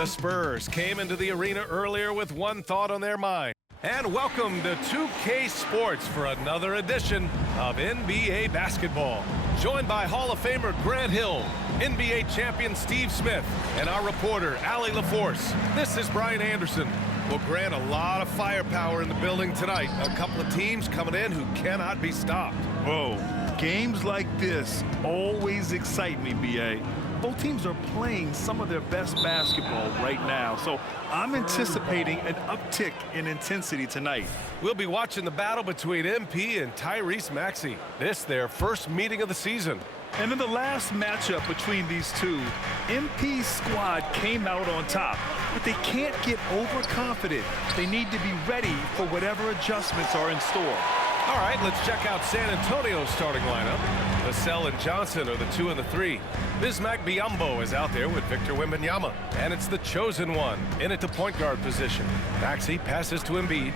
The Spurs came into the arena earlier with one thought on their mind. And welcome to 2K Sports for another edition of NBA basketball. Joined by Hall of Famer Grant Hill, NBA champion Steve Smith, and our reporter, Allie LaForce. This is Brian Anderson. Well, Grant, a lot of firepower in the building tonight. A couple of teams coming in who cannot be stopped. Whoa, games like this always excite me, B.A. Both teams are playing some of their best basketball right now, so I'm anticipating an uptick in intensity tonight. We'll be watching the battle between MP and Tyrese Maxey. This their first meeting of the season. And in the last matchup between these two, MP's squad came out on top, but they can't get overconfident. They need to be ready for whatever adjustments are in store. All right, let's check out San Antonio's starting lineup. Vassell and Johnson are the 2 and the 3. Bismack Biyombo is out there with Victor Wembanyama. And it's the chosen one in at the point guard position. Maxey passes to Embiid.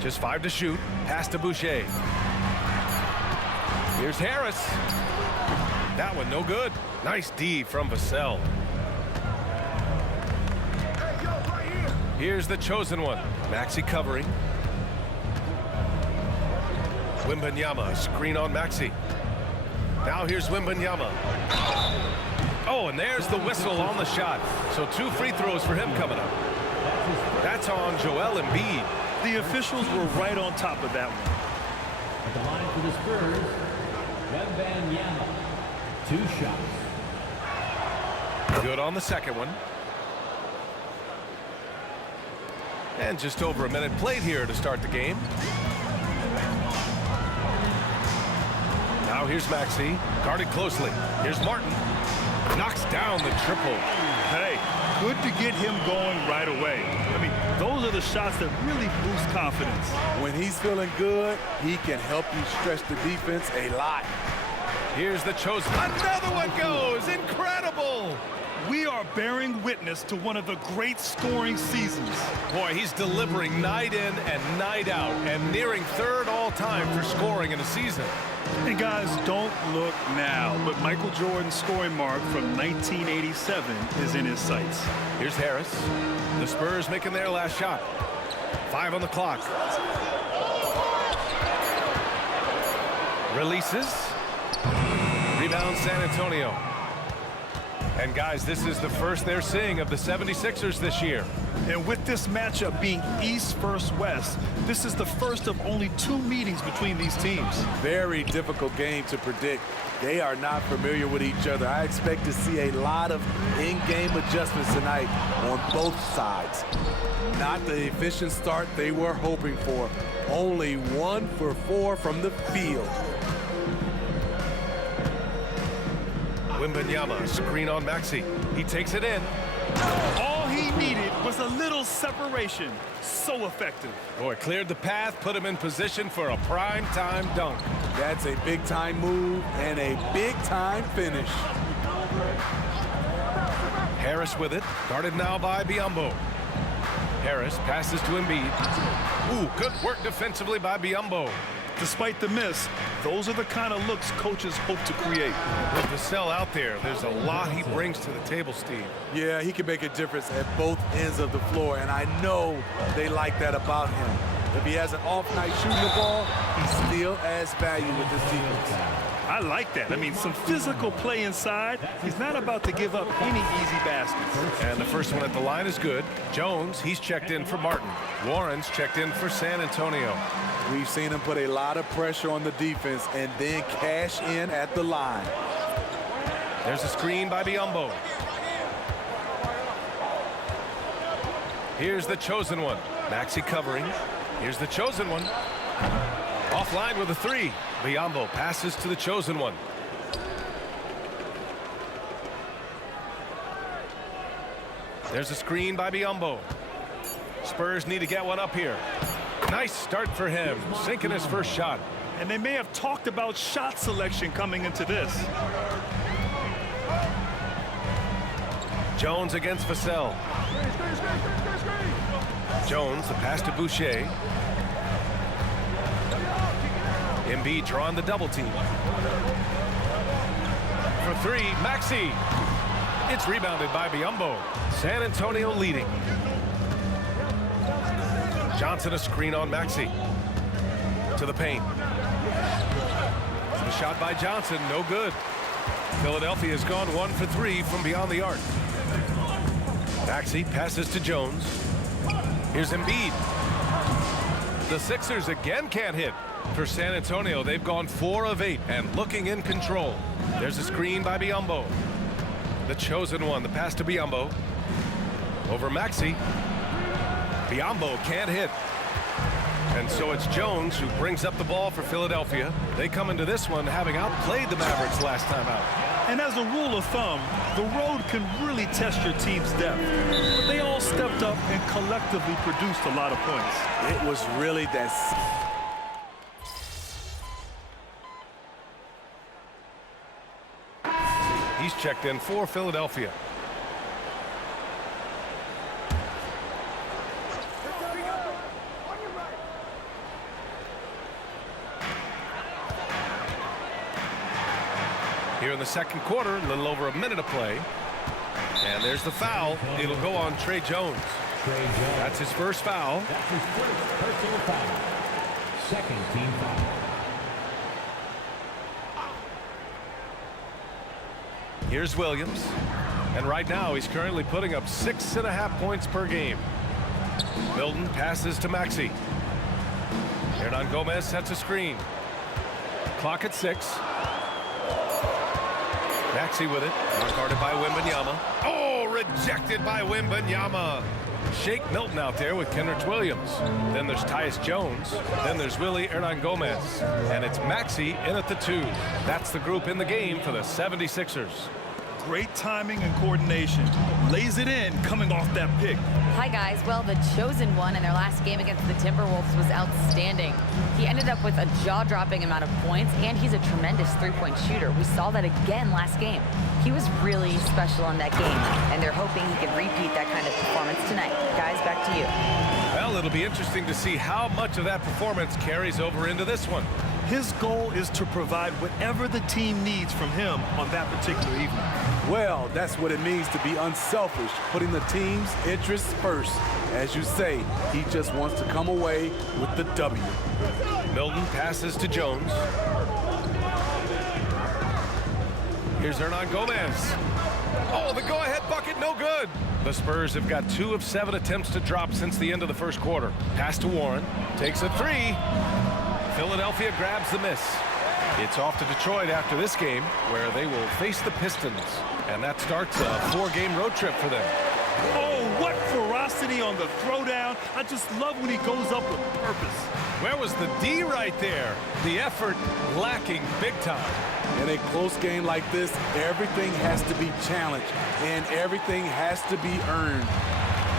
Just 5 to shoot. Pass to Boucher. Here's Harris. That one no good. Nice D from Vassell. Here's the chosen one. Maxey covering. Wembanyama, screen on Maxey. Now here's Wembanyama. Oh, and there's the whistle on the shot. So 2 free throws for him coming up. That's on Joel Embiid. The officials were right on top of that one. At the line for the Spurs, Wembanyama. 2 shots. Good on the second one. And just over a minute played here to start the game. Now here's Maxey, guarded closely. Here's Martin, knocks down the triple. Hey, good to get him going right away. I mean, those are the shots that really boost confidence. When he's feeling good, he can help you stretch the defense a lot. Here's the chosen. Another one goes. Incredible. We are bearing witness to one of the great scoring seasons. Boy, he's delivering night in and night out and nearing 3rd all-time for scoring in a season. And guys, don't look now, but Michael Jordan's scoring mark from 1987 is in his sights. Here's Harris. The Spurs making their last shot. 5 on the clock. Releases. Rebound San Antonio. And guys, this is the first they're seeing of the 76ers this year. And with this matchup being East versus West, this is the first of only 2 meetings between these teams. Very difficult game to predict. They are not familiar with each other. I expect to see a lot of in-game adjustments tonight on both sides. Not the efficient start they were hoping for. Only 1 for 4 from the field. Wembanyama, screen on Maxey. He takes it in. All he needed was a little separation. So effective. Boy, cleared the path, put him in position for a prime-time dunk. That's a big-time move and a big-time finish. Harris with it, guarded now by Biyombo. Harris passes to Embiid. Ooh, good work defensively by Biyombo. Despite the miss, those are the kind of looks coaches hope to create. With Vassell out there, there's a lot he brings to the table, Steve. Yeah, he can make a difference at both ends of the floor, and I know they like that about him. If he has an off night shooting the ball, he still adds value with his defense. I like that. I mean, some physical play inside. He's not about to give up any easy baskets. And the first one at the line is good. Jones, he's checked in for Martin. Warren's checked in for San Antonio. We've seen him put a lot of pressure on the defense and then cash in at the line. There's a screen by Biyombo. Here's the chosen one. Maxey covering. Here's the chosen one. Offline with a 3. Biyombo passes to the chosen one. There's a screen by Biyombo. Spurs need to get one up here. Nice start for him, sinking his first shot. And they may have talked about shot selection coming into this. Jones against Vassell. Jones, the pass to Boucher. Embiid drawing the double team. for three. Maxey. It's rebounded by Biyombo. San Antonio leading. Johnson a screen on Maxey. To the paint. The shot by Johnson, no good. Philadelphia has gone 1 for 3 from beyond the arc. Maxey passes to Jones. Here's Embiid. The Sixers again can't hit. For San Antonio, they've gone 4 of 8 and looking in control. There's a screen by Biyombo. The chosen one, the pass to Biyombo. Over Maxey. Biyombo can't hit. And so it's Jones who brings up the ball for Philadelphia. They come into this one having outplayed the Mavericks last time out. And as a rule of thumb, the road can really test your team's depth. But they all stepped up and collectively produced a lot of points. It was really that. He's checked in for Philadelphia. Here in the second quarter, a little over a minute of play. And there's the foul. It'll go on Tre Jones. That's his first foul. That's his first personal foul. Second team foul. Here's Williams. And right now, he's currently putting up 6.5 points per game. Milton passes to Maxey. Hernangomez sets a screen. Clock at 6. Maxey with it. Guarded by Wembanyama. Oh, rejected by Wembanyama. Shake Milton out there with Kenrich Williams. Then there's Tyus Jones. Then there's Willie Hernangomez. And it's Maxey in at the 2. That's the group in the game for the 76ers. Great timing and coordination. Lays it in coming off that pick. Hi, guys. Well, the chosen one in their last game against the Timberwolves was outstanding. He ended up with a jaw-dropping amount of points, and he's a tremendous three-point shooter. We saw that again last game. He was really special in that game, and they're hoping he can repeat that kind of performance tonight. Guys, back to you. Well, it'll be interesting to see how much of that performance carries over into this one. His goal is to provide whatever the team needs from him on that particular evening. Well, that's what it means to be unselfish, putting the team's interests first. As you say, he just wants to come away with the W. Milton passes to Jones. Here's Hernangomez. Oh, the go-ahead bucket, no good. The Spurs have got 2 of 7 attempts to drop since the end of the first quarter. Pass to Warren. Takes a 3. Philadelphia grabs the miss. It's off to Detroit after this game, where they will face the Pistons. And that starts a 4-game road trip for them. Oh, what ferocity on the throwdown. I just love when he goes up with purpose. Where was the D right there? The effort lacking big time. In a close game like this, everything has to be challenged, and everything has to be earned.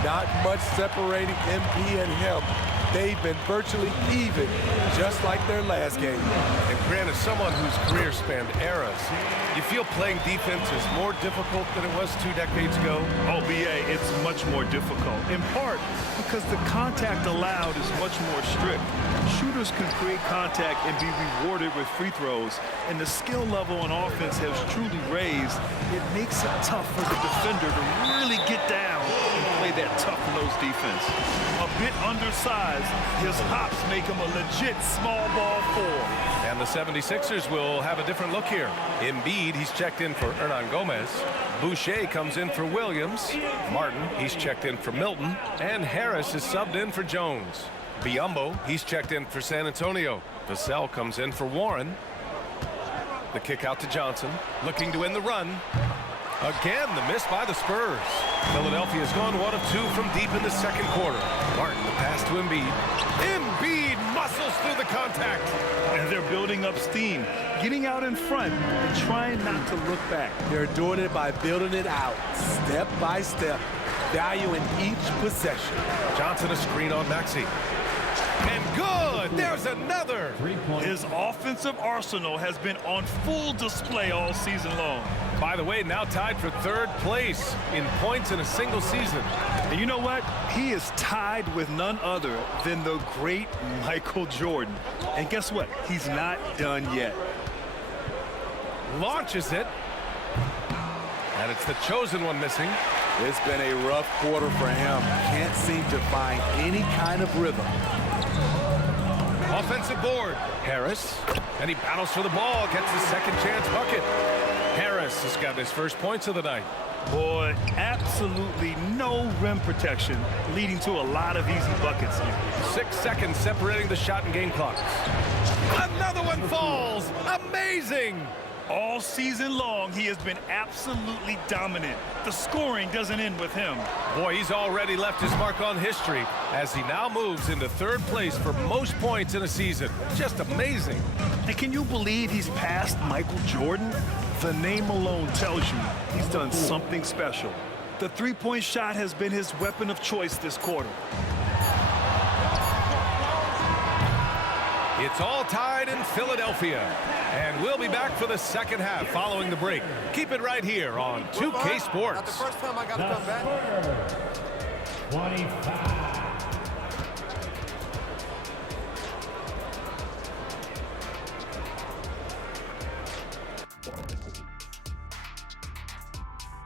Not much separating MP and him. They've been virtually even, just like their last game. And Grant, as someone whose career spanned eras, you feel playing defense is more difficult than it was 2 decades ago? Oh, BA, it's much more difficult. In part because the contact allowed is much more strict. Shooters can create contact and be rewarded with free throws, and the skill level on offense has truly raised. It makes it tough for the defender to really get down and play that tough-nosed defense. A bit undersized, his hops make him a legit small ball 4. And the 76ers will have a different look here. Embiid, he's checked in for Hernangomez. Boucher comes in for Williams. Martin, he's checked in for Milton. And Harris is subbed in for Jones. Biyombo, he's checked in for San Antonio. Vassell comes in for Warren. The kick out to Johnson, looking to end the run. Again, the miss by the Spurs. Philadelphia's gone 1 of 2 from deep in the second quarter. Martin, the pass to Embiid. Embiid muscles through the contact. And they're building up steam, getting out in front and trying not to look back. They're doing it by building it out, step by step, valuing each possession. Johnson a screen on Maxey. And good! There's another! 3-point. His offensive arsenal has been on full display all season long. By the way, now tied for 3rd place in points in a single season. And you know what? He is tied with none other than the great Michael Jordan. And guess what? He's not done yet. Launches it. And it's the chosen one missing. It's been a rough quarter for him. Can't seem to find any kind of rhythm. Offensive board. Harris. And he battles for the ball. Gets his second chance bucket. Harris has got his first points of the night. Boy, absolutely no rim protection, leading to a lot of easy buckets here. 6 seconds separating the shot and game clocks. Another one falls. Amazing. All season long, he has been absolutely dominant. The scoring doesn't end with him. Boy, he's already left his mark on history as he now moves into third place for most points in a season. Just amazing. And can you believe he's passed Michael Jordan? The name alone tells you he's done something special. The three-point shot has been his weapon of choice this quarter. It's all tied in Philadelphia. And we'll be back for the second half following the break. Keep it right here on 2K Sports. Not the first time I got to come back. 25.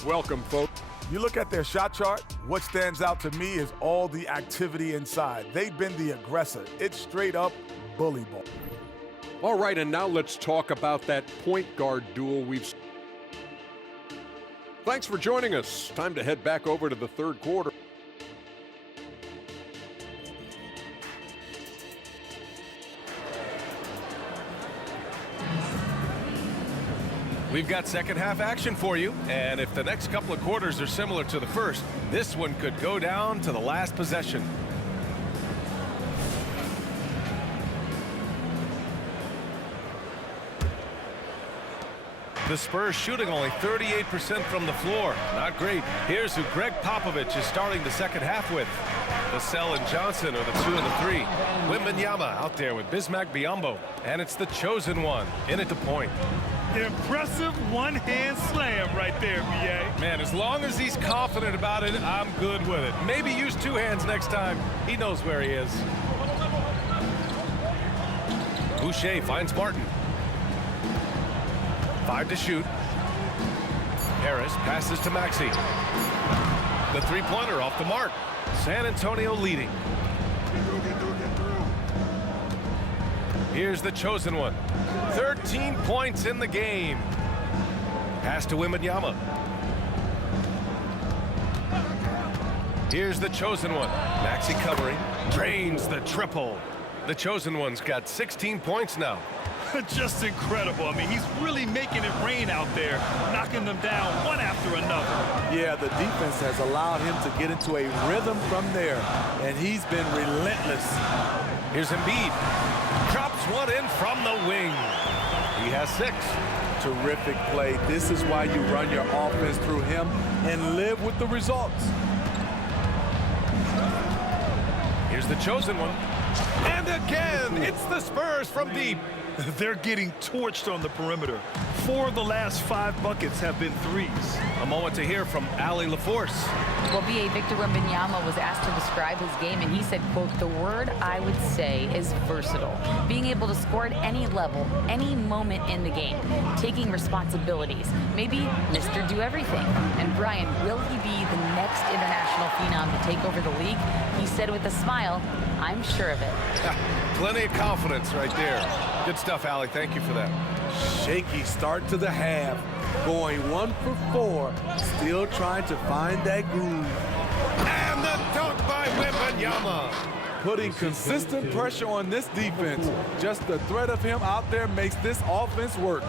Welcome, folks. You look at their shot chart, what stands out to me is all the activity inside. They've been the aggressor. It's straight up bully ball. All right, and now let's talk about that point guard duel we've. Thanks for joining us. Time to head back over to the third quarter. We've got second half action for you, and if the next couple of quarters are similar to the first, this one could go down to the last possession. The Spurs shooting only 38% from the floor. Not great. Here's who Greg Popovich is starting the second half with. Vassell and Johnson are the 2 and the 3. Wembanyama out there with Bismack Biyombo. And it's the chosen one in at the point. Impressive one-hand slam right there, B.A. Man, as long as he's confident about it, I'm good with it. Maybe use 2 hands next time. He knows where he is. Boucher finds Martin. 5 to shoot. Harris passes to Maxey. The three-pointer off the mark. San Antonio leading. Here's the chosen one. 13 points in the game. Pass to Wembanyama. Here's the chosen one. Maxey covering. Drains the triple. The chosen one's got 16 points now. Just incredible. I mean, he's really making it rain out there, knocking them down one after another. Yeah, the defense has allowed him to get into a rhythm from there, and he's been relentless. Here's Embiid. Drops one in from the wing. He has 6. Terrific play. This is why you run your offense through him and live with the results. Here's the chosen one. And again, it's the Spurs from deep. They're getting torched on the perimeter. 4 of the last 5 buckets have been threes. A moment to hear from Allie LaForce. Well, B.A. Victor Wembanyama was asked to describe his game, and he said, quote, "The word I would say is versatile. Being able to score at any level, any moment in the game, taking responsibilities, maybe Mr. Do Everything." And Brian, will he be the next international phenom to take over the league? He said with a smile, "I'm sure of it." Plenty of confidence right there. Good stuff, Allie. Thank you for that. Shaky start to the half. Going 1 for 4. Still trying to find that groove. And the dunk by Wembanyama. Putting consistent pressure on this defense. Just the threat of him out there makes this offense work.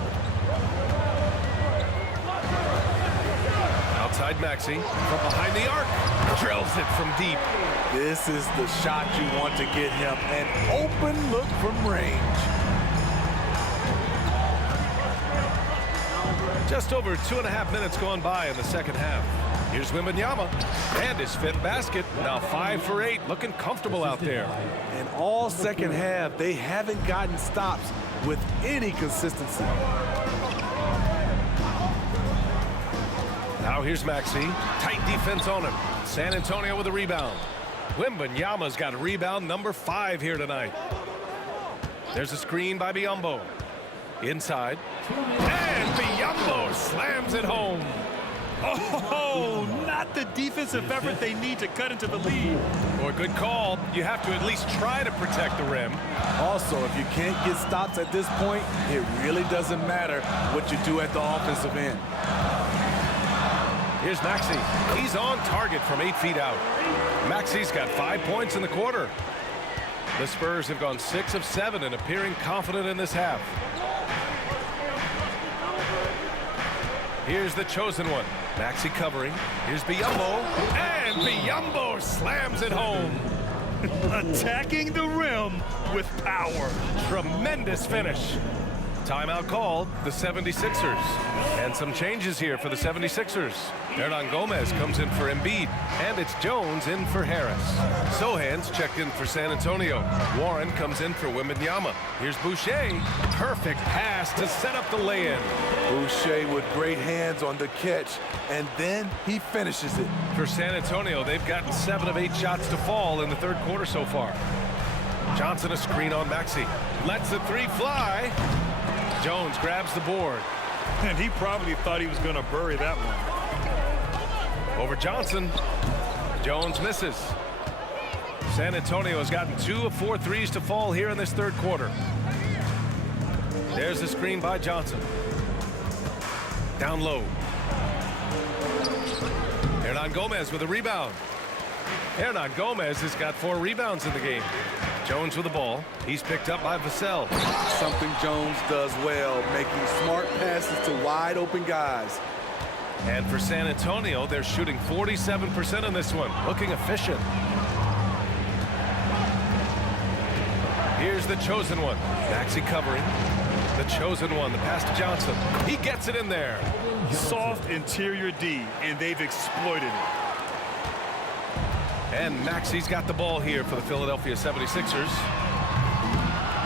Outside Maxey from behind the arc. Drills it from deep. This is the shot you want to get him. An open look from range. Just over 2.5 minutes gone by in the second half. Here's Wembanyama and his 5th basket. Now 5 for 8, looking comfortable out there. And all second half, they haven't gotten stops with any consistency. Now here's Maxey. Tight defense on him. San Antonio with a rebound. Wembanyama's got a rebound number 5 here tonight. There's a screen by Biyombo. Inside. And Biyombo slams it home. Oh, not the defensive effort they need to cut into the lead. Boy, good call. You have to at least try to protect the rim. Also, if you can't get stops at this point, it really doesn't matter what you do at the offensive end. Here's Maxey. He's on target from 8 feet out. Maxey's got 5 points in the quarter. The Spurs have gone 6 of 7 and appearing confident in this half. Here's the chosen one. Maxey covering. Here's Biyombo. And Biyombo slams it home. Attacking the rim with power. Tremendous finish. Timeout called, the 76ers. And some changes here for the 76ers. Hernangomez comes in for Embiid, and it's Jones in for Harris. Sohan's checked in for San Antonio. Warren comes in for Wembanyama. Here's Boucher. Perfect pass to set up the lay-in. Boucher with great hands on the catch, and then he finishes it. For San Antonio, they've gotten 7 of 8 shots to fall in the third quarter so far. Johnson a screen on Maxey. Lets the 3 fly. Jones grabs the board. And he probably thought he was going to bury that one. Over Johnson. Jones misses. San Antonio has gotten 2 of 4 threes to fall here in this third quarter. There's the screen by Johnson. Down low. Hernangomez with a rebound. Hernangomez has got 4 rebounds in the game. Jones with the ball. He's picked up by Vassell. Something Jones does well, making smart passes to wide open guys. And for San Antonio, they're shooting 47% in this one. Looking efficient. Here's the chosen one. Maxey covering. The chosen one. The pass to Johnson. He gets it in there. Soft interior D, and they've exploited it. And Maxey's got the ball here for the Philadelphia 76ers.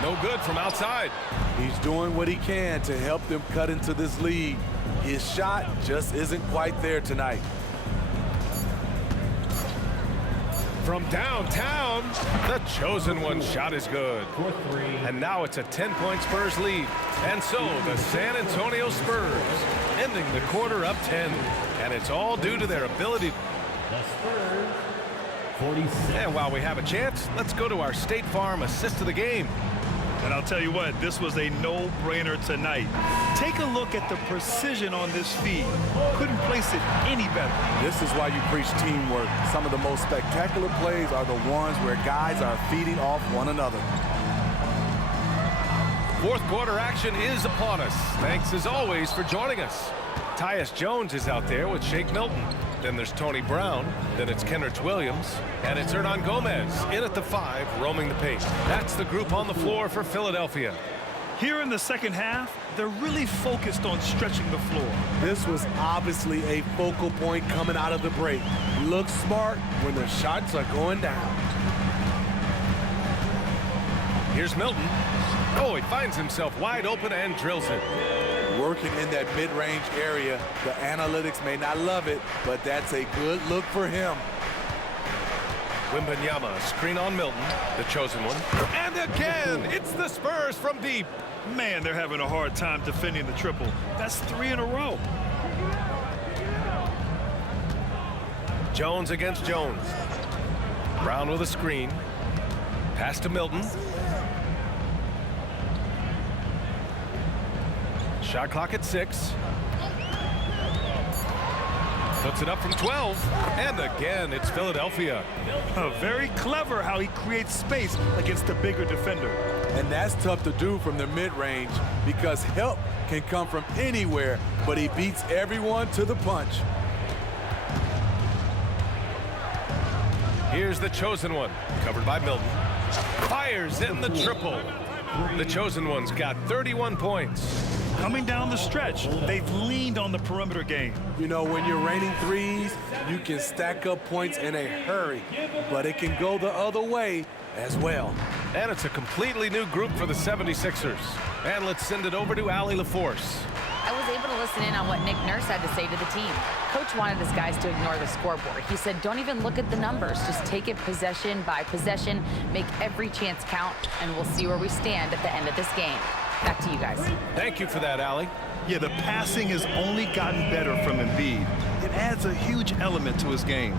No good from outside. He's doing what he can to help them cut into this lead. His shot just isn't quite there tonight. From downtown, the chosen one shot is good. And now it's a 10-point Spurs lead. And so the San Antonio Spurs ending the quarter up 10. And it's all due to their ability. The Spurs, 46. And while we have a chance, let's go to our State Farm assist of the game. And I'll tell you what, this was a no-brainer tonight. Take a look at the precision on this feed. Couldn't place it any better. This is why you preach teamwork. Some of the most spectacular plays are the ones where guys are feeding off one another. Fourth quarter action is upon us. Thanks as always for joining us. Tyus Jones is out there with Shake Milton. Then there's Tony Brown. Then it's Kenrich Williams. And it's Hernangomez in at the 5, roaming the paint. That's the group on the floor for Philadelphia. Here in the second half, they're really focused on stretching the floor. This was obviously a focal point coming out of the break. Look smart when the shots are going down. Here's Milton. Oh, he finds himself wide open and drills it. Working in that mid-range area. The analytics may not love it, but that's a good look for him. Wembanyama, screen on Milton, the chosen one. And again, it's the Spurs from deep. Man, they're having a hard time defending the triple. That's 3 in a row. Jones against Jones. Brown with a screen. Pass to Milton. Shot clock at 6. Puts it up from 12. And again, it's Philadelphia. Very clever how he creates space against the bigger defender. And that's tough to do from the mid-range because help can come from anywhere, but he beats everyone to the punch. Here's the chosen one, covered by Milton. Fires in the triple. The chosen one's got 31 points. Coming down the stretch, they've leaned on the perimeter game. You know, when you're raining threes, you can stack up points in a hurry, but it can go the other way as well. And it's a completely new group for the 76ers. And let's send it over to Allie LaForce. I was able to listen in on what Nick Nurse had to say to the team. Coach wanted his guys to ignore the scoreboard. He said, don't even look at the numbers. Just take it possession by possession, make every chance count, and we'll see where we stand at the end of this game. Back to you guys. Thank you for that, Allie. Yeah, the passing has only gotten better from Embiid. It adds a huge element to his game.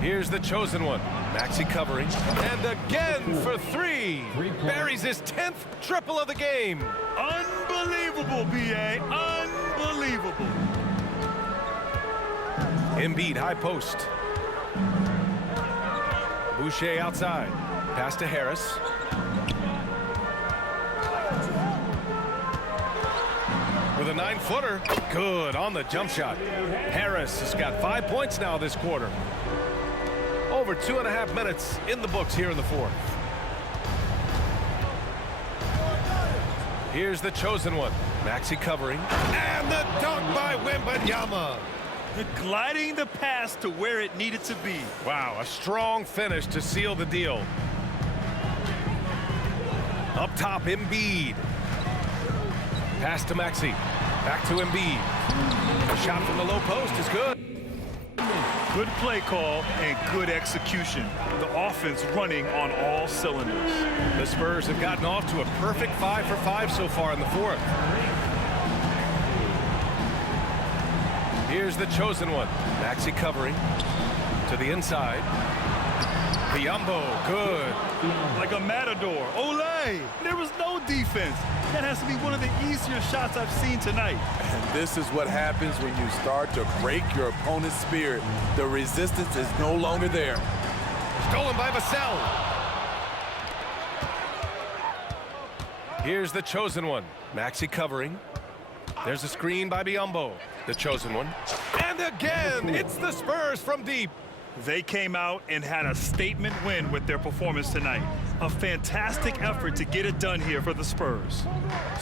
Here's the chosen one. Maxey covering. And again for three. Buries his 10th triple of the game. Unbelievable, B.A. Unbelievable. Embiid, high post. Boucher outside. Pass to Harris. With a 9-footer. Good on the jump shot. Harris has got 5 points now this quarter. Over 2.5 minutes in the books here in the fourth. Here's the chosen one. Maxey covering. And the dunk by Wembanyama. Gliding the pass to where it needed to be. Wow, a strong finish to seal the deal. Up top, Embiid. Pass to Maxey. Back to Embiid. A shot from the low post is good. Good play call and good execution. The offense running on all cylinders. The Spurs have gotten off to a perfect 5 for 5 so far in the fourth. Here's the chosen one. Maxey covering to the inside. Biyombo, good. Like a matador. Olay! There was no defense. That has to be one of the easier shots I've seen tonight. And this is what happens when you start to break your opponent's spirit. The resistance is no longer there. Stolen by Vassell. Here's the chosen one. Maxey covering. There's a screen by Biyombo. The chosen one. And again, it's the Spurs from deep. They came out and had a statement win with their performance tonight. A fantastic effort to get it done here for the Spurs.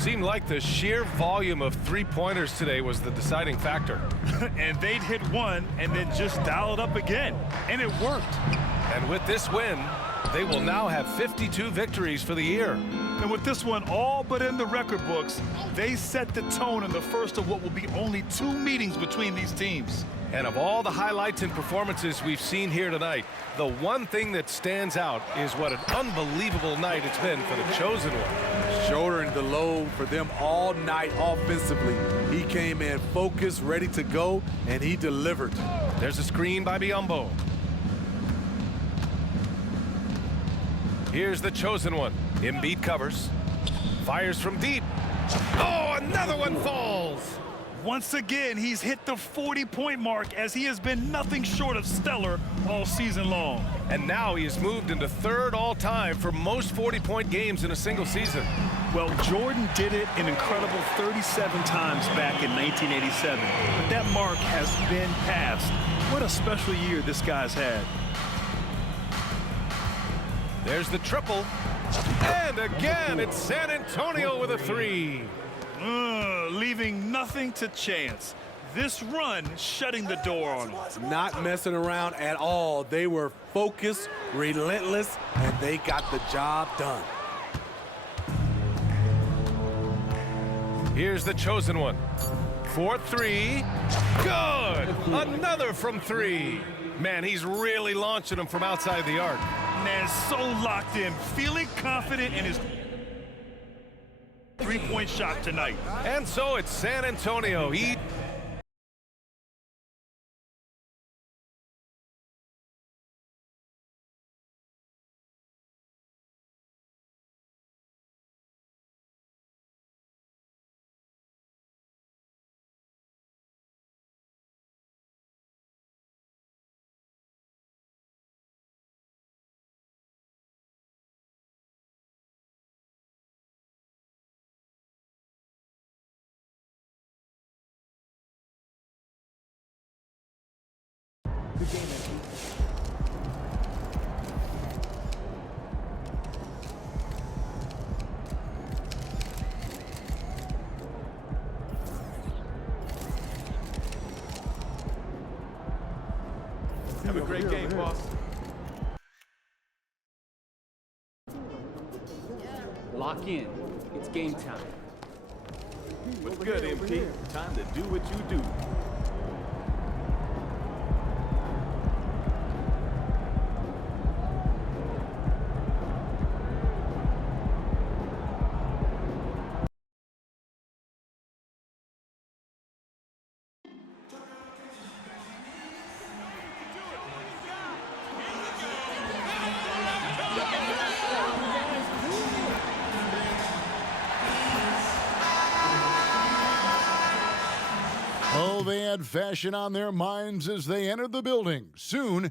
Seemed like the sheer volume of three-pointers today was the deciding factor. And they'd hit one and then just dial it up again. And it worked. And with this win, they will now have 52 victories for the year. And with this one all but in the record books, they set the tone in the first of what will be only 2 meetings between these teams. And of all the highlights and performances we've seen here tonight, the one thing that stands out is what an unbelievable night it's been for the chosen one. Shouldering the load for them all night offensively. He came in focused, ready to go, and he delivered. There's a screen by Biyombo. Here's the chosen one. Embiid covers. Fires from deep. Oh, another one falls. Once again, he's hit the 40-point mark as he has been nothing short of stellar all season long. And now he has moved into 3rd all-time for most 40-point games in a single season. Well, Jordan did it an incredible 37 times back in 1987. But that mark has been passed. What a special year this guy's had. There's the triple. And again, it's San Antonio with a 3. Leaving nothing to chance. This run shutting the door on him. Not messing around at all. They were focused, relentless, and they got the job done. Here's the chosen one. 4-3. Good. Another from 3. Man, he's really launching them from outside the arc. Man, so locked in, feeling confident in his three-point shot tonight. And so it's San Antonio. Have a great game, boss. Lock in. It's game time. What's good, MT? Time to do what you do. they had fashion on their minds as they entered the building. Soon,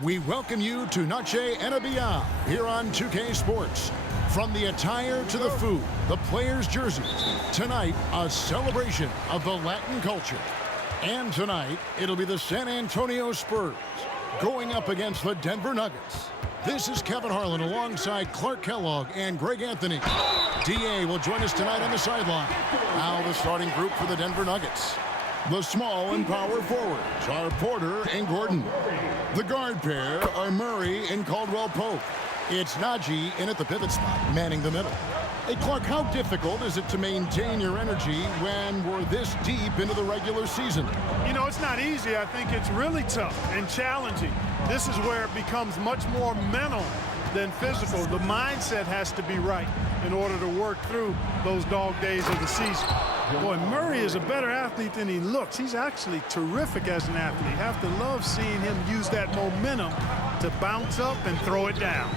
we welcome you to Noche and Beyond here on 2K Sports. From the attire to the food, the players' jerseys, tonight a celebration of the Latin culture. And tonight, it'll be the San Antonio Spurs going up against the Denver Nuggets. This is Kevin Harlan alongside Clark Kellogg and Greg Anthony. DA will join us tonight on the sideline. Now the starting group for the Denver Nuggets. The small and power forwards are Porter and Gordon. The guard pair are Murray and Caldwell Pope. It's Najee in at the pivot spot, manning the middle. Hey, Clark, how difficult is it to maintain your energy when we're this deep into the regular season? You know, it's not easy. I think it's really tough and challenging. This is where it becomes much more mental than physical. The mindset has to be right in order to work through those dog days of the season. Boy, Murray is a better athlete than he looks. He's actually terrific as an athlete. You have to love seeing him use that momentum to bounce up and throw it down.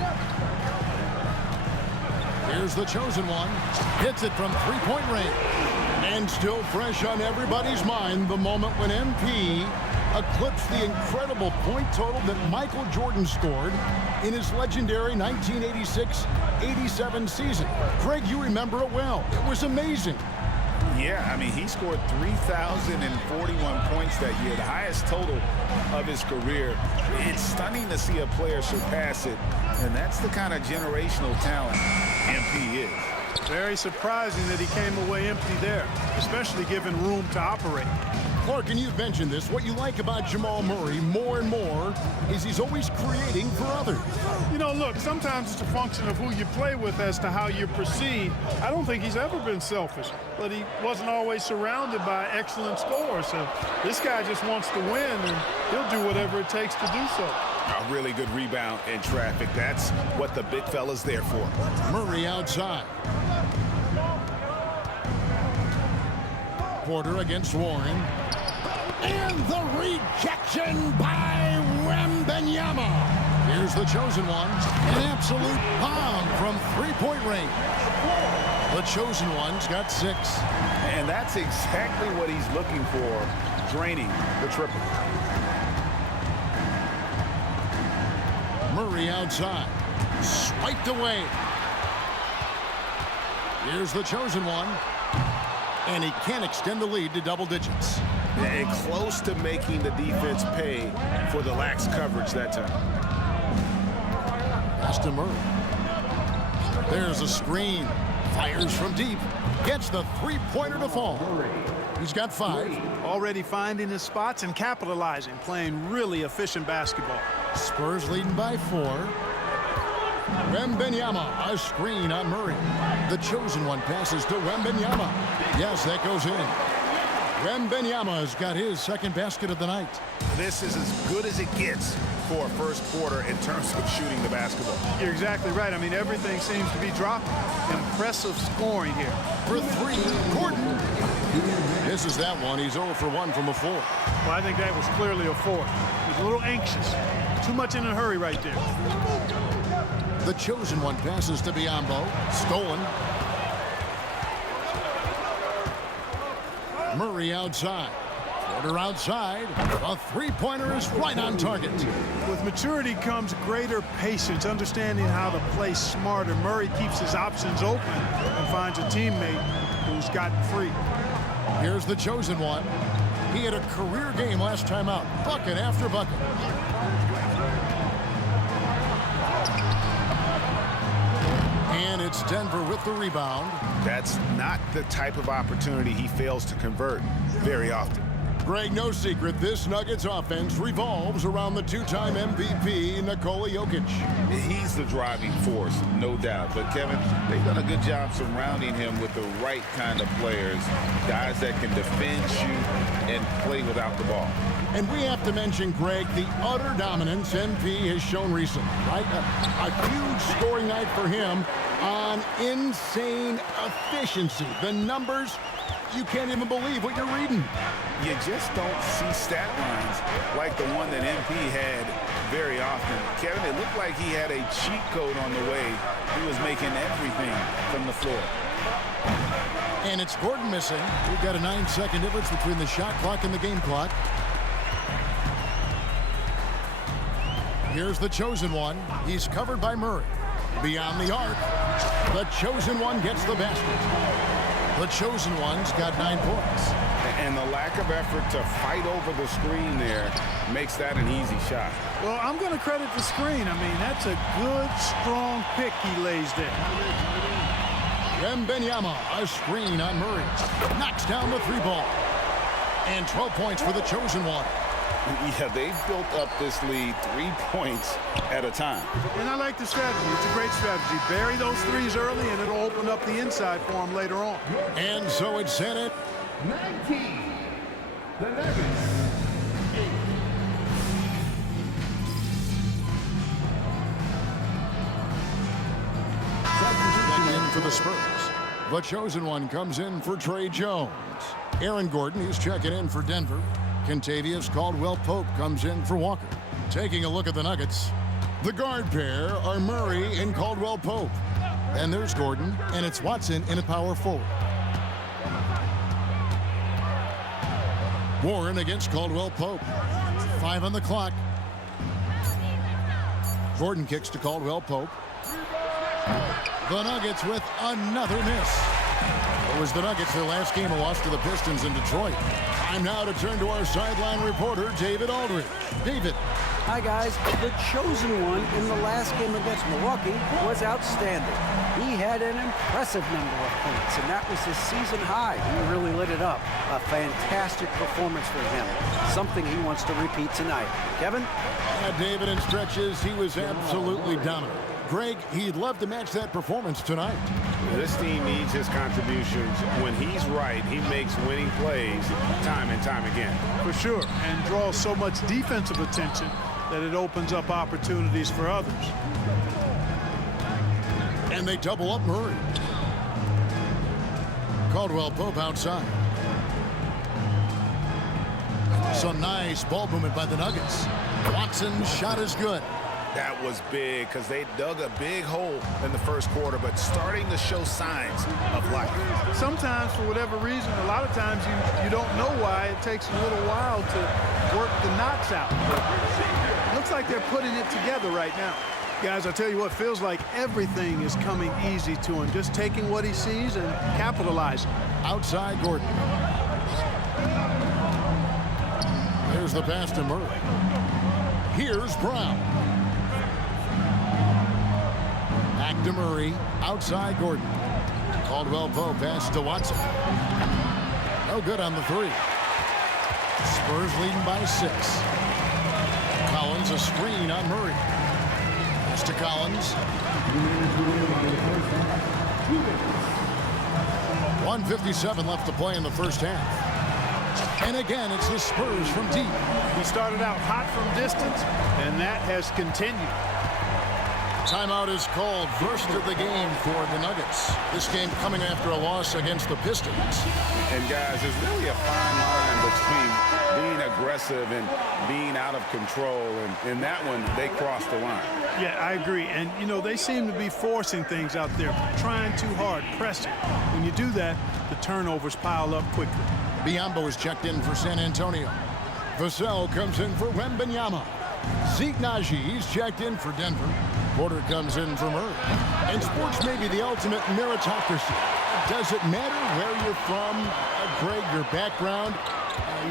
Here's the chosen one. Hits it from three-point range. And still fresh on everybody's mind, the moment when MP eclipsed the incredible point total that Michael Jordan scored in his legendary 1986-87 season. Craig, you remember it well. It was amazing. Yeah, I mean, he scored 3,041 points that year, the highest total of his career. It's stunning to see a player surpass it, and that's the kind of generational talent MP is. Very surprising that he came away empty there, especially given room to operate. Clark, and you've mentioned this, what you like about Jamal Murray more and more is he's always creating for others. You know, look, sometimes it's a function of who you play with as to how you proceed. I don't think he's ever been selfish, but he wasn't always surrounded by excellent scorers. So this guy just wants to win, and he'll do whatever it takes to do so. A really good rebound in traffic. That's what the big fella's there for. Murray outside. Porter against Warren. And the rejection by Wembanyama. Here's the chosen one. An absolute bomb from three-point range. The chosen one's got 6. And that's exactly what he's looking for, draining the triple. Murray outside. Swiped away. Here's the chosen one. And he can't extend the lead to double digits. And close to making the defense pay for the lax coverage that time. Pass to Murray. There's a screen. Fires from deep. Gets the three-pointer to fall. He's got 5. Already finding his spots and capitalizing, playing really efficient basketball. Spurs leading by 4. Wembanyama, a screen on Murray. The chosen one passes to Wembanyama. Yes, that goes in. Wembanyama's got his second basket of the night. This is as good as it gets for a first quarter in terms of shooting the basketball. You're exactly right. I mean, everything seems to be dropping. Impressive scoring here. For 3, Gordon. This is that one. He's 0 for 1 from a 4. Well, I think that was clearly a 4. He was a little anxious. Too much in a hurry right there. The chosen one passes to Biyombo. Stolen. Murray outside. Porter outside. A three-pointer is right on target. With maturity comes greater patience, understanding how to play smarter. Murray keeps his options open and finds a teammate who's gotten free. Here's the chosen one. He had a career game last time out. Bucket after bucket. And it's Denver with the rebound. That's not the type of opportunity he fails to convert very often. Greg, no secret, this Nuggets offense revolves around the two-time MVP, Nikola Jokic. He's the driving force, no doubt. But, Kevin, they've done a good job surrounding him with the right kind of players, guys that can defend, shoot, and play without the ball. And we have to mention, Greg, the utter dominance MP has shown recently, right? A huge scoring night for him on insane efficiency. The numbers, you can't even believe what you're reading. You just don't see stat lines like the one that MP had very often. Kevin, it looked like he had a cheat code on the way. He was making everything from the floor. And it's Gordon missing. We've got a 9-second difference between the shot clock and the game clock. Here's the chosen one. He's covered by Murray. Beyond the arc, the chosen one gets the basket. The chosen one's got 9 points. And the lack of effort to fight over the screen there makes that an easy shot. Well, I'm going to credit the screen. I mean, that's a good, strong pick he lays there. Wembanyama, a screen on Murray. Knocks down the 3-ball. And 12 points for the chosen one. Yeah, they've built up this lead 3 points at a time. And I like the strategy. It's a great strategy. Bury those threes early, and it'll open up the inside for him later on. And so it's Senate. 19. The Nuggets. 8. Checking in for the Spurs. The chosen one comes in for Trey Jones. Aaron Gordon is checking in for Denver. Kentavious Caldwell-Pope comes in for Walker. Taking a look at the Nuggets, the guard pair are Murray and Caldwell-Pope. And there's Gordon, and it's Watson in a power forward. Warren against Caldwell-Pope. 5 on the clock. Gordon kicks to Caldwell-Pope. The Nuggets with another miss. It was the Nuggets, their last game, a loss to the Pistons in Detroit. Time now to turn to our sideline reporter, David Aldridge. David. Hi, guys. The chosen one in the last game against Milwaukee was outstanding. He had an impressive number of points, and that was his season high. He really lit it up. A fantastic performance for him. Something he wants to repeat tonight. Kevin? David, in stretches, he was absolutely dominant. Greg, he'd love to match that performance tonight. This team needs his contributions. When he's right, he makes winning plays time and time again. For sure, and draws so much defensive attention that it opens up opportunities for others. And they double up Murray. Caldwell-Pope outside. Some nice ball movement by the Nuggets. Watson's shot is good. That was big because they dug a big hole in the first quarter, but starting to show signs of life. Sometimes, for whatever reason, a lot of times you don't know why. It takes a little while to work the knots out. It looks like they're putting it together right now. Guys, I tell you what, feels like everything is coming easy to him. Just taking what he sees and capitalizing. Outside Gordon. There's the pass to Murray. Here's Brown. Back to Murray. Outside Gordon. Caldwell-Pope pass to Watson. No good on the 3. Spurs leading by 6. Collins a screen on Murray. Pass to Collins. 1:57 left to play in the first half. And again, it's the Spurs from deep. He started out hot from distance, and that has continued. Timeout is called. First of the game for the Nuggets. This game coming after a loss against the Pistons. And guys, there's really a fine line between being aggressive and being out of control. And in that one, they crossed the line. Yeah, I agree. And, you know, they seem to be forcing things out there, trying too hard, pressing. When you do that, the turnovers pile up quickly. Biombo is checked in for San Antonio. Vassell comes in for Wembanyama. Zeke Naji, he's checked in for Denver. Porter comes in for Murray. And sports may be the ultimate meritocracy. Does it matter where you're from, Greg, your background?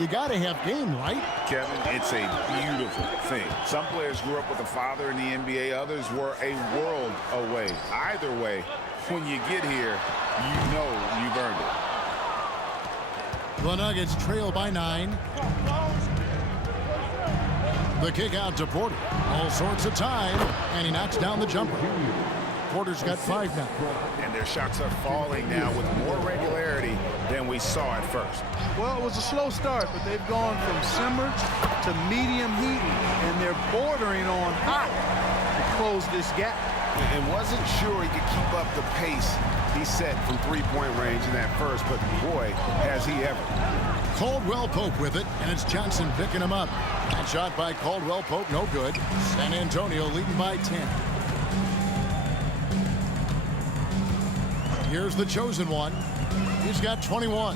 You got to have game, right? Kevin, it's a beautiful thing. Some players grew up with a father in the NBA. Others were a world away. Either way, when you get here, you know you've earned it. The Nuggets trail by 9. The kick out to Porter. All sorts of time, and he knocks down the jumper. Porter's got 5 now. And their shots are falling now with more regularity than we saw at first. Well, it was a slow start, but they've gone from simmer to medium heat, and they're bordering on hot to close this gap. And wasn't sure he could keep up the pace he set from three-point range in that first, but boy, has he ever. Caldwell-Pope with it, and it's Johnson picking him up. That shot by Caldwell-Pope, no good. San Antonio leading by 10. Here's the chosen one. He's got 21.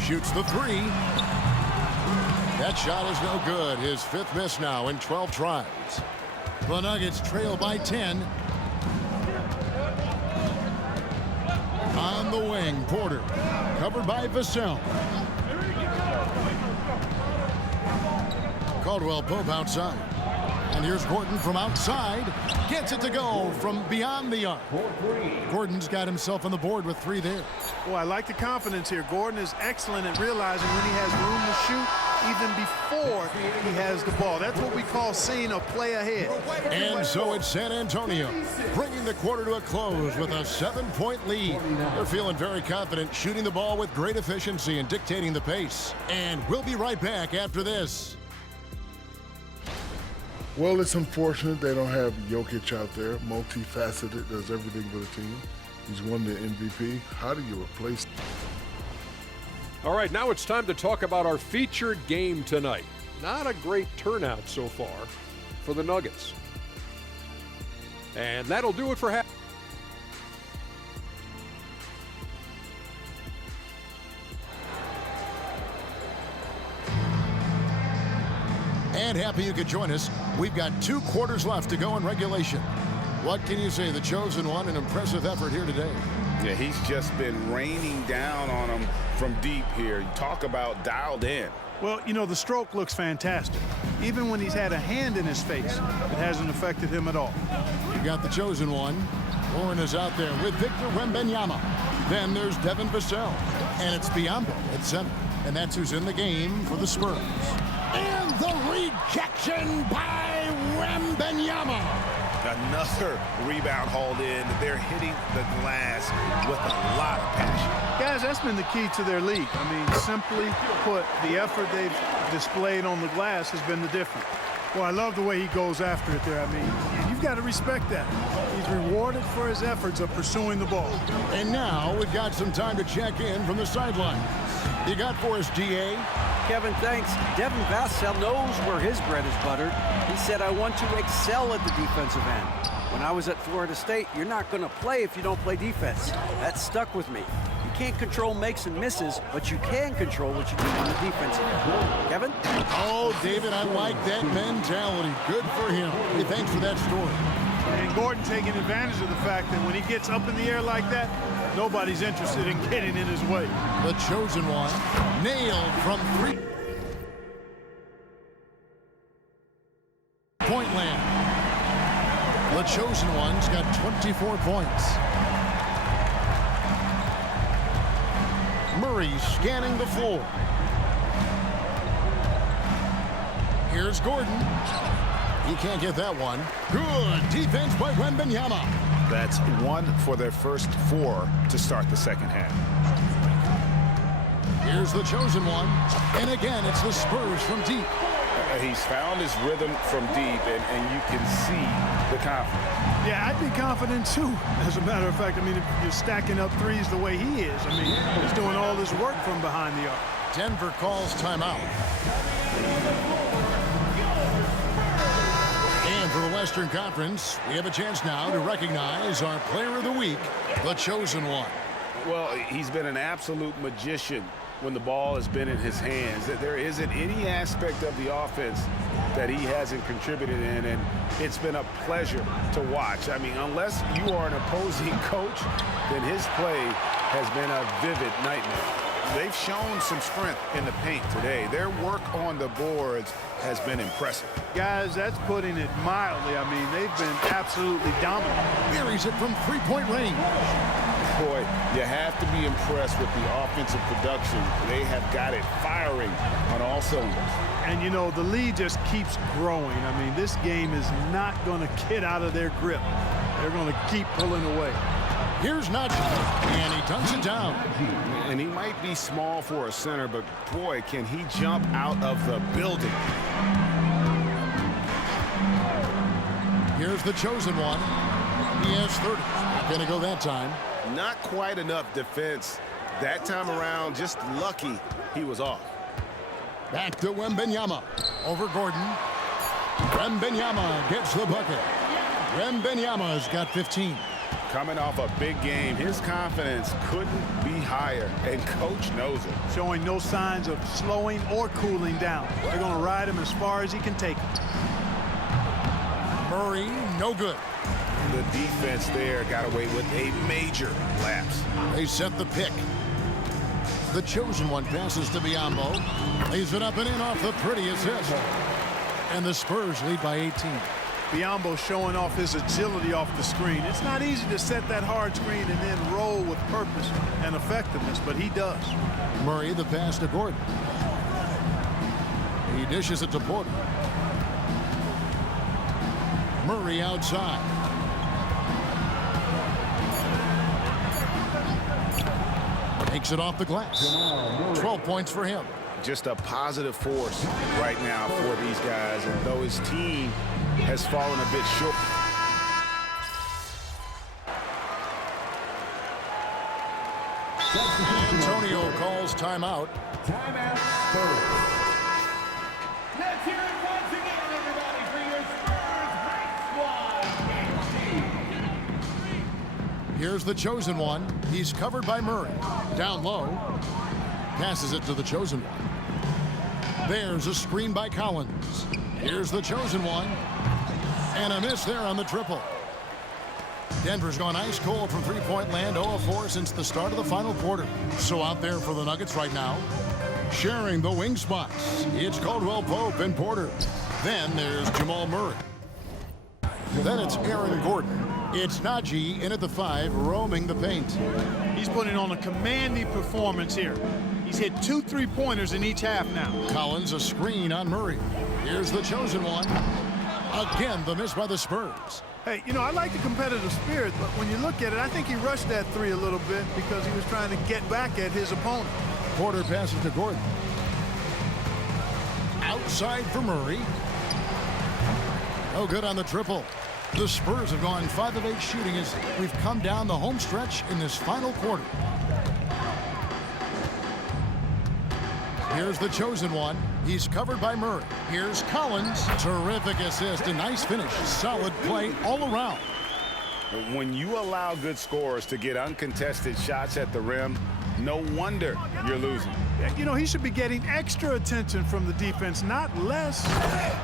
Shoots the three. That shot is no good. His fifth miss now in 12 tries. The Nuggets trail by 10. On the wing, Porter. Covered by Vassell. Caldwell Pope outside. And here's Gordon from outside. Gets it to go from beyond the arc. Gordon's got himself on the board with 3 there. Well, I like the confidence here. Gordon is excellent at realizing when he has room to shoot even before he has the ball. That's what we call seeing a play ahead. And so it's San Antonio bringing the quarter to a close with a 7-point lead. They're feeling very confident, shooting the ball with great efficiency and dictating the pace. And we'll be right back after this. Well, it's unfortunate they don't have Jokic out there, multifaceted, does everything for the team. He's won the MVP. How do you replace? All right, now it's time to talk about our featured game tonight. Not a great turnout so far for the Nuggets. And that'll do it for half. And happy you could join us. We've got 2 quarters left to go in regulation. What can you say? The chosen one, an impressive effort here today. Yeah, he's just been raining down on them from deep here. You talk about dialed in. Well, you know, the stroke looks fantastic. Even when he's had a hand in his face, it hasn't affected him at all. You got the chosen one. Warren is out there with Victor Wembanyama. Then there's Devin Vassell. And it's Biyombo at center. And that's who's in the game for the Spurs. And the rejection by Wembanyama. Another rebound hauled in. They're hitting the glass with a lot of passion. Guys, that's been the key to their league. I mean, simply put, the effort they've displayed on the glass has been the difference. Well, I love the way he goes after it there. I mean, you've got to respect that. He's rewarded for his efforts of pursuing the ball. And now we've got some time to check in from the sideline. You got for us, DA? Kevin, thanks. Devin Vassell knows where his bread is buttered. He said, I want to excel at the defensive end. When I was at Florida State, you're not going to play if you don't play defense. That stuck with me. You can't control makes and misses, but you can control what you do on the defensive end. Kevin? Oh, David, I like that mentality. Good for him. Hey, thanks for that story. And Gordon taking advantage of the fact that when he gets up in the air like that, nobody's interested in getting in his way. The chosen one, nailed from 3-point land. The chosen one's got 24 points. Murray scanning the floor. Here's Gordon. He can't get that one. Good defense by Wembanyama. That's 1 for their first 4 to start the second half. Here's the chosen one. And again, it's the Spurs from deep. He's found his rhythm from deep, and you can see the confidence. Yeah, I'd be confident too, as a matter of fact. I mean, if you're stacking up threes the way he is, I mean, he's doing all this work from behind the arc. Denver calls timeout. And for the Western Conference, we have a chance now to recognize our player of the week, the chosen one. Well, he's been an absolute magician when the ball has been in his hands. There isn't any aspect of the offense that he hasn't contributed in, and it's been a pleasure to watch. I mean, unless you are an opposing coach, then his play has been a vivid nightmare. They've shown some strength in the paint today. Their work on the boards has been impressive. Guys, that's putting it mildly. I mean, they've been absolutely dominant. Buries it from 3-point range. Boy, you have to be impressed with the offensive production. They have got it firing on all cylinders. And, you know, the lead just keeps growing. I mean, this game is not going to get out of their grip. They're going to keep pulling away. Here's Najee, and he dunks it down. And he might be small for a center, but boy, can he jump out of the building. Here's the chosen one. He has 30. Not going to go that time. Not quite enough defense. That time around, just lucky he was off. Back to Wembanyama. Over Gordon. Wembanyama gets the bucket. Wembanyama's got 15. Coming off a big game, his confidence couldn't be higher, and coach knows it. Showing no signs of slowing or cooling down. They're going to ride him as far as he can take him. Murray, no good. The defense there got away with a major lapse. They set the pick. The chosen one passes to Biyombo. Lays it up and in off the pretty assist. And the Spurs lead by 18. Biyombo showing off his agility off the screen. It's not easy to set that hard screen and then roll with purpose and effectiveness, but he does. Murray, the pass to Gordon. He dishes it to Porter. Murray outside. Takes it off the glass. 12 points for him. Just a positive force right now for these guys, and though his team has fallen a bit short. Antonio calls timeout. Timeout, Spurs. Let's hear it once again, everybody, for your Spurs break squad. Here's the chosen one. He's covered by Murray. Down low. Passes it to the chosen one. There's a screen by Collins. Here's the chosen one. And a miss there on the triple. Denver's gone ice cold from three-point land, 0 of 4 since the start of the final quarter. So out there for the Nuggets right now, sharing the wing spots, it's Caldwell Pope and Porter. Then there's Jamal Murray. Then it's Aaron Gordon. It's Najee in at the 5, roaming the paint. He's putting on a commanding performance here. He's hit 2 3-pointers in each half now. Collins, a screen on Murray. Here's the chosen one. Again, the miss by the Spurs. Hey, you know, I like the competitive spirit, but when you look at it, I think he rushed that 3 a little bit because he was trying to get back at his opponent. Porter passes to Gordon. Outside for Murray. No good on the triple. The Spurs have gone 5 of 8 shooting as we've come down the home stretch in this final quarter. Here's the chosen one. He's covered by Murray. Here's Collins. Terrific assist. A nice finish. Solid play all around. When you allow good scorers to get uncontested shots at the rim, no wonder you're losing. You know, he should be getting extra attention from the defense, not less.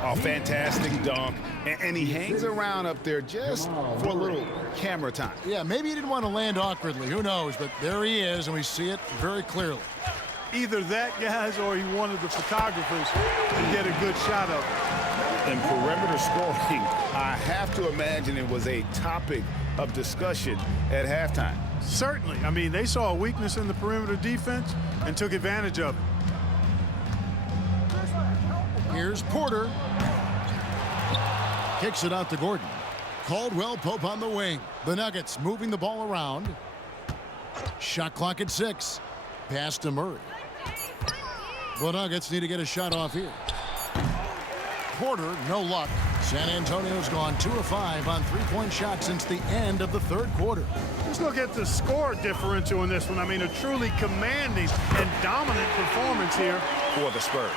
Oh, fantastic dunk. And he hangs around up there just for a little camera time. Yeah, maybe he didn't want to land awkwardly. Who knows? But there he is, and we see it very clearly. Either that, guys, or he wanted the photographers to get a good shot of it. In perimeter scoring, I have to imagine it was a topic of discussion at halftime. Certainly. I mean, they saw a weakness in the perimeter defense and took advantage of it. Here's Porter. Kicks it out to Gordon. Caldwell Pope on the wing. The Nuggets moving the ball around. Shot clock at 6. Pass to Murray. The Nuggets need to get a shot off here. Porter, no luck. San Antonio's gone 2 of 5 on three-point shots since the end of the third quarter. Just look at the score differential in this one. I mean, a truly commanding and dominant performance here for the Spurs.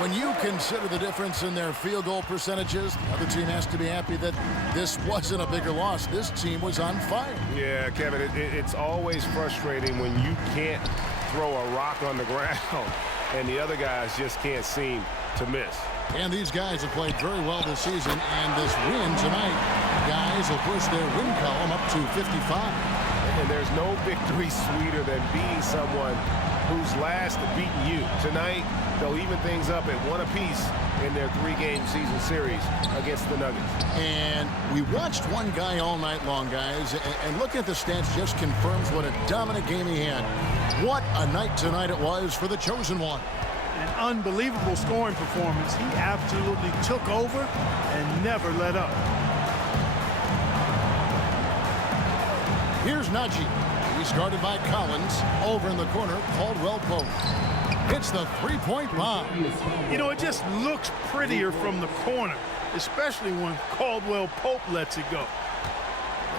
When you consider the difference in their field goal percentages, the other team has to be happy that this wasn't a bigger loss. This team was on fire. Yeah, Kevin, it's always frustrating when you can't throw a rock on the ground and the other guys just can't seem to miss. And these guys have played very well this season, and this win tonight, guys will push their win column up to 55. And there's no victory sweeter than beating someone who's last beaten you. Tonight, they'll even things up at 1 apiece in their 3-game season series against the Nuggets. And we watched one guy all night long, guys, and looking at the stats just confirms what a dominant game he had. What a night tonight it was for the chosen one. An unbelievable scoring performance. He absolutely took over and never let up. Here's Najee. He's guarded by Collins. Over in the corner, Caldwell Pope. Hits the three-point bomb. You know, it just looks prettier from the corner, especially when Caldwell Pope lets it go.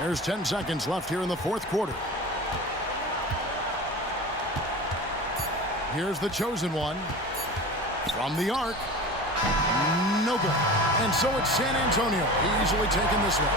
There's 10 seconds left here in the fourth quarter. Here's the chosen one. From the arc. No good. And so it's San Antonio easily taking this one.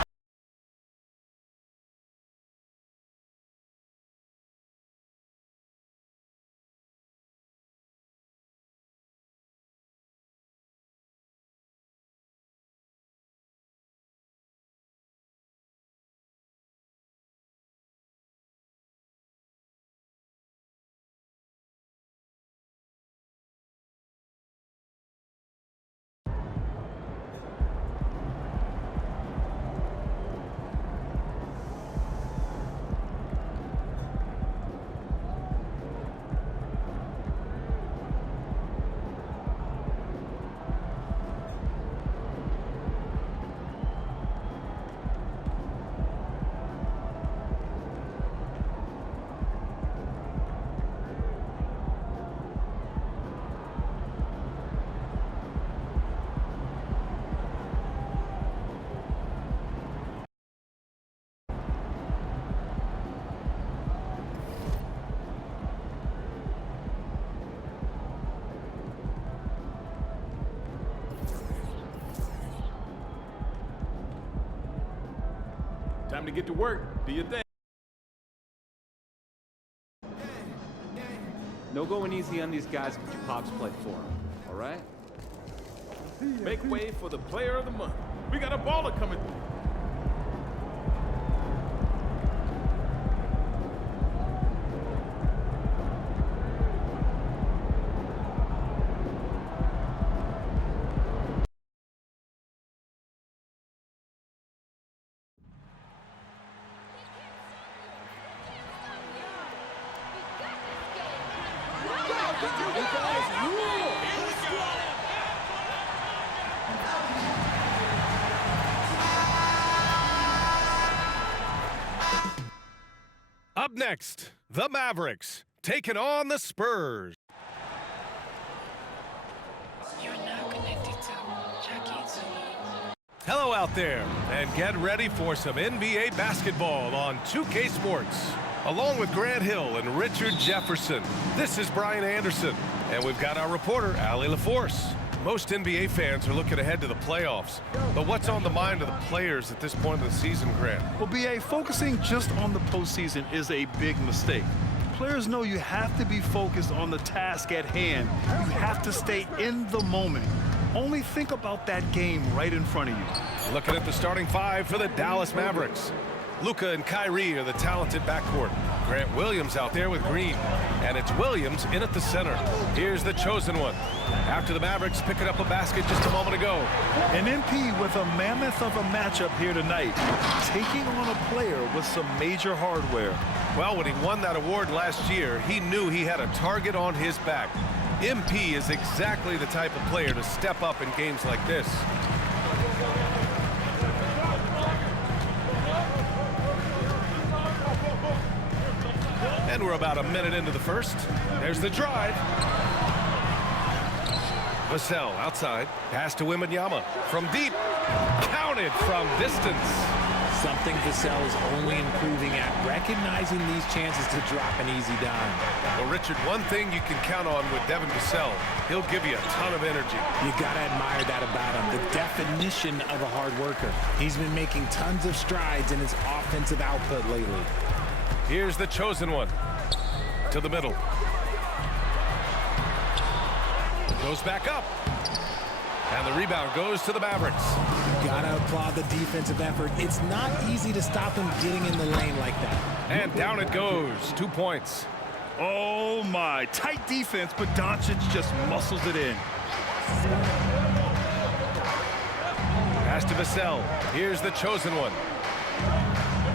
Time to get to work. Do your thing. No going easy on these guys if your pops play for them, all right? Make way for the player of the month. We got a baller coming through. Up next, the Mavericks taking on the Spurs. You're now connected to Jackie Zulu. Hello out there, and get ready for some NBA basketball on 2K Sports. Along with Grant Hill and Richard Jefferson, this is Brian Anderson, and we've got our reporter, Allie LaForce. Most NBA fans are looking ahead to the playoffs, but what's on the mind of the players at this point of the season, Grant? Well, B.A., focusing just on the postseason is a big mistake. Players know you have to be focused on the task at hand. You have to stay in the moment. Only think about that game right in front of you. Looking at the starting five for the Dallas Mavericks. Luka and Kyrie are the talented backcourt. Grant Williams out there with Green. And it's Williams in at the center. Here's the chosen one. After the Mavericks picking up a basket just a moment ago. An MP with a mammoth of a matchup here tonight, taking on a player with some major hardware. Well, when he won that award last year, he knew he had a target on his back. MP is exactly the type of player to step up in games like this. And we're about a minute into the first. There's the drive. Vassell outside. Pass to Wembanyama. From deep. Counted from distance. Something Vassell is only improving at, recognizing these chances to drop an easy dime. Well, Richard, one thing you can count on with Devin Vassell, he'll give you a ton of energy. You got to admire that about him, the definition of a hard worker. He's been making tons of strides in his offensive output lately. Here's the chosen one. To the middle. Goes back up. And the rebound goes to the Mavericks. Gotta applaud the defensive effort. It's not easy to stop him getting in the lane like that. And down it goes. 2 points. Oh my, tight defense, but Doncic just muscles it in. Pass to Vassell. Here's the chosen one.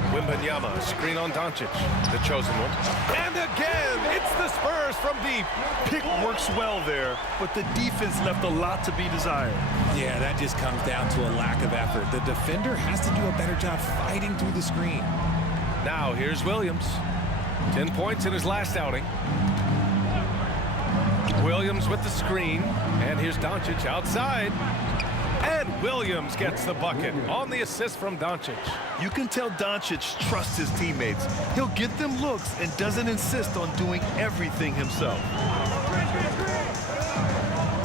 Wembanyama, screen on Doncic. The chosen one. And again, it's the Spurs from deep. Pick works well there, but the defense left a lot to be desired. Yeah, that just comes down to a lack of effort. The defender has to do a better job fighting through the screen. Now here's Williams. 10 points in his last outing. Williams with the screen. And here's Doncic outside. And Williams gets the bucket on the assist from Doncic. You can tell Doncic trusts his teammates. He'll get them looks and doesn't insist on doing everything himself.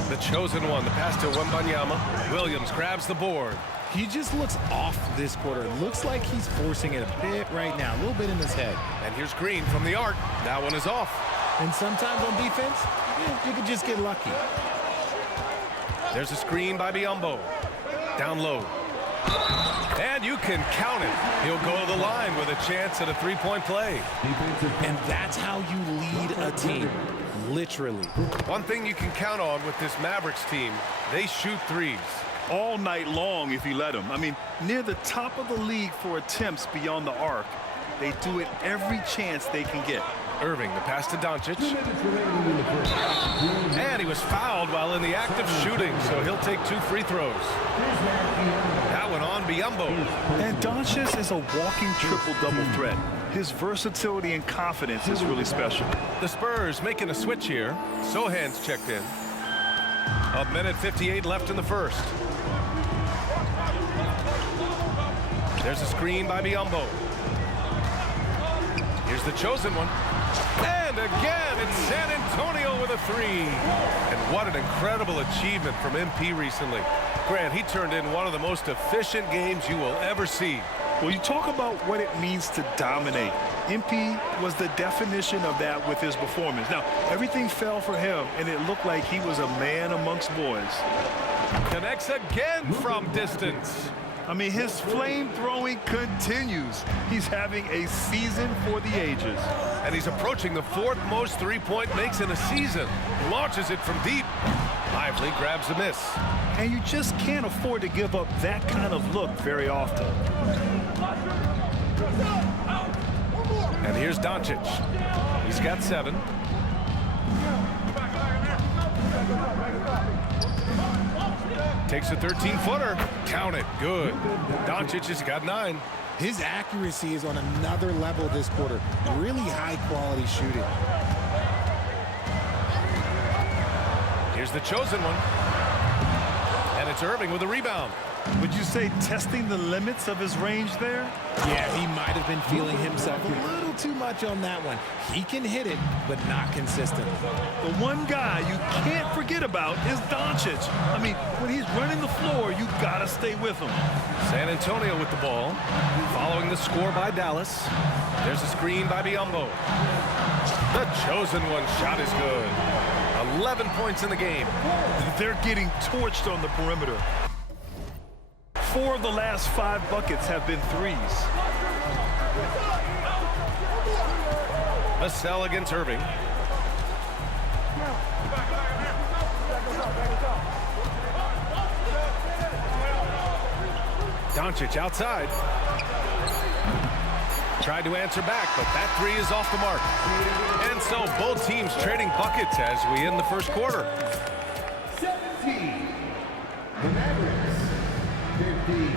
The chosen one, the pass to Wembanyama. Williams grabs the board. He just looks off this quarter. Looks like he's forcing it a bit right now, a little bit in his head. And here's Green from the arc. That one is off. And sometimes on defense, you can just get lucky. There's a screen by Biyombo. Down low. And you can count it. He'll go to the line with a chance at a three-point play. And that's how you lead a team, literally. One thing you can count on with this Mavericks team, they shoot threes. All night long if you let them. I mean, near the top of the league for attempts beyond the arc. They do it every chance they can get. Irving, the pass to Doncic. And he was fouled while in the act of shooting, so he'll take 2 free throws. That one on Biyombo. And Doncic is a walking triple-double threat. His versatility and confidence is really special. The Spurs making a switch here. Sohan's checked in. A minute 58 left in the first. There's a screen by Biyombo. Here's the chosen one. And again, it's San Antonio with a 3. And what an incredible achievement from MP recently. Grant, he turned in one of the most efficient games you will ever see. Well, you talk about what it means to dominate. MP was the definition of that with his performance. Now, everything fell for him, and it looked like he was a man amongst boys. Connects again from distance. I mean, his flame throwing continues. He's having a season for the ages. And he's approaching the 4th most three-point makes in a season. Launches it from deep. Lively grabs a miss. And you just can't afford to give up that kind of look very often. And here's Doncic. He's got 7. Takes a 13-footer. Count it. Good. Doncic has got 9. His accuracy is on another level this quarter. Really high-quality shooting. Here's the chosen one. And it's Irving with a rebound. Would you say testing the limits of his range there? Yeah, he might have been feeling himself a little too much on that one. He can hit it, but not consistent. The one guy you can't forget about is Doncic. I mean, when he's running the floor, you gotta stay with him. San Antonio with the ball. Following the score by Dallas. There's a screen by Biyombo. The chosen one shot is good. 11 points in the game. They're getting torched on the perimeter. 4 of the last 5 buckets have been threes. Vassell against Irving. Doncic outside. Tried to answer back, but that 3 is off the mark. And so both teams trading buckets as we end the first quarter. 17. The Mavericks. 15.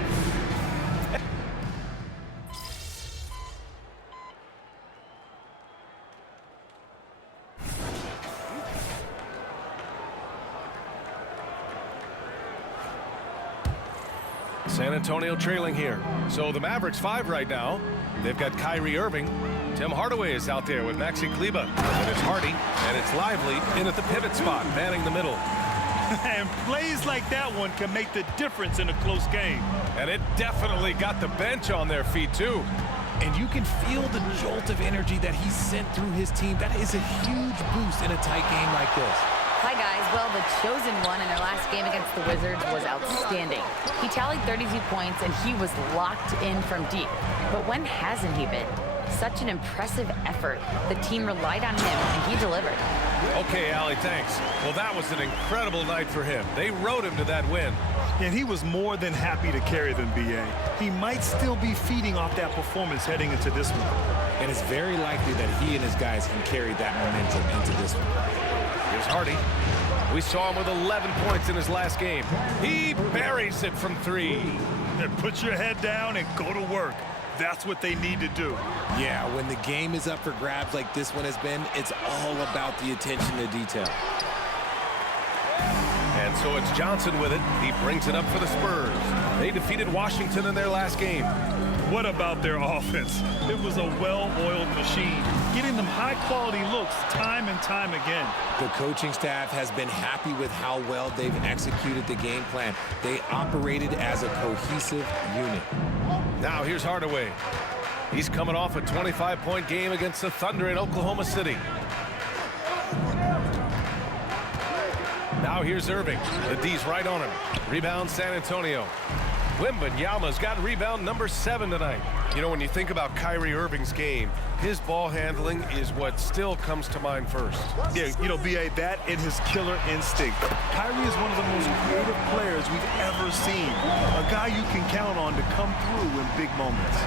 San Antonio trailing here. So the Mavericks 5 right now. They've got Kyrie Irving. Tim Hardaway is out there with Maxi Kleber. And it's Hardy. And it's Lively in at the pivot spot, manning the middle. And plays like that one can make the difference in a close game. And it definitely got the bench on their feet, too. And you can feel the jolt of energy that he sent through his team. That is a huge boost in a tight game like this. Hi, guys. Well, the chosen one in their last game against the Wizards was outstanding. He tallied 32 points, and he was locked in from deep. But when hasn't he been? Such an impressive effort. The team relied on him, and he delivered. Okay, Allie, thanks. Well, that was an incredible night for him. They rode him to that win. And he was more than happy to carry them, B.A. He might still be feeding off that performance heading into this one. And it's very likely that he and his guys can carry that momentum into this one. Here's Hardy. We saw him with 11 points in his last game. He buries it from 3. And put your head down and go to work. That's what they need to do. Yeah, when the game is up for grabs like this one has been, it's all about the attention to detail. And so it's Johnson with it. He brings it up for the Spurs. They defeated Washington in their last game. What about their offense? It was a well-oiled machine, getting them high-quality looks time and time again. The coaching staff has been happy with how well they've executed the game plan. They operated as a cohesive unit. Now here's Hardaway. He's coming off a 25-point game against the Thunder in Oklahoma City. Now here's Irving. The D's right on him. Rebound San Antonio. Wembanyama's got rebound number 7 tonight. You know, when you think about Kyrie Irving's game, his ball handling is what still comes to mind first. Yeah, you know, B.A., that and his killer instinct. Kyrie is one of the most creative players we've ever seen. A guy you can count on to come through in big moments.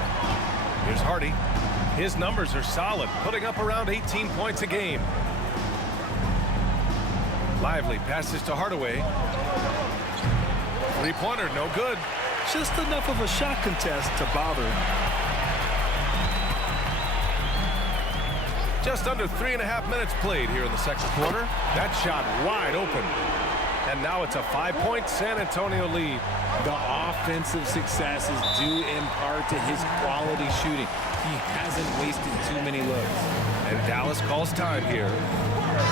Here's Hardy. His numbers are solid, putting up around 18 points a game. Lively passes to Hardaway. Three-pointer, no good. Just enough of a shot contest to bother him. Just under 3.5 minutes played here in the second quarter. That shot wide open. And now it's a 5-point San Antonio lead. The offensive success is due in part to his quality shooting. He hasn't wasted too many looks. And Dallas calls time here.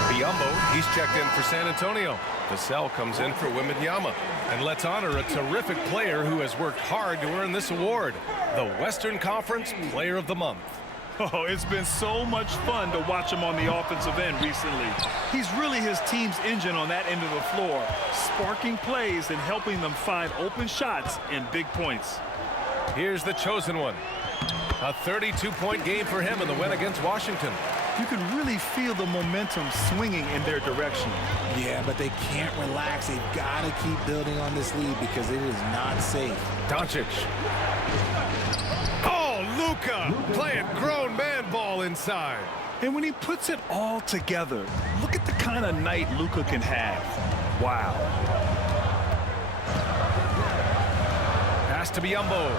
Biyombo, he's checked in for San Antonio. Vassell comes in for Wembanyama. And let's honor a terrific player who has worked hard to earn this award, the Western Conference Player of the Month. Oh, it's been so much fun to watch him on the offensive end recently. He's really his team's engine on that end of the floor, sparking plays and helping them find open shots and big points. Here's the chosen one. A 32-point game for him in the win against Washington. You can really feel the momentum swinging in their direction. Yeah, but they can't relax. They've got to keep building on this lead because it is not safe. Doncic. Oh, Luka playing grown man ball inside. And when he puts it all together, look at the kind of night Luka can have. Wow. Pass to Biyombo.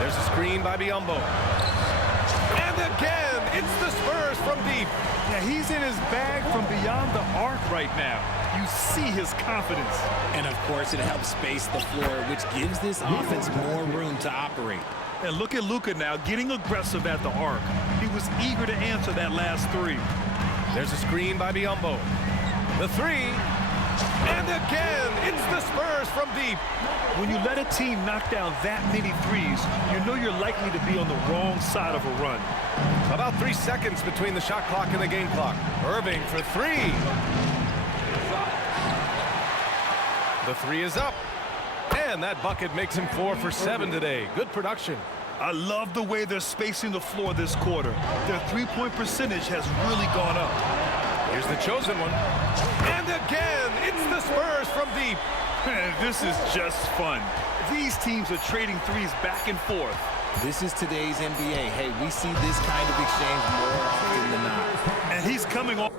There's a screen by Biyombo. And again, it's the Spurs from deep. Yeah, he's in his bag from beyond the arc right now. You see his confidence. And of course, it helps space the floor, which gives this offense more room to operate. And look at Luka now getting aggressive at the arc. He was eager to answer that last three. There's a screen by Biyombo. The three. And again, it's the Spurs from deep. When you let a team knock down that many threes, you know you're likely to be on the wrong side of a run. About 3 seconds between the shot clock and the game clock. Irving for three. The three is up. And that bucket makes him 4 for 7 today. Good production. I love the way they're spacing the floor this quarter. Their three-point percentage has really gone up. Here's the chosen one. And again, it's the Spurs from deep. This is just fun. These teams are trading threes back and forth. This is today's NBA. Hey, we see this kind of exchange more often than not. And he's coming off.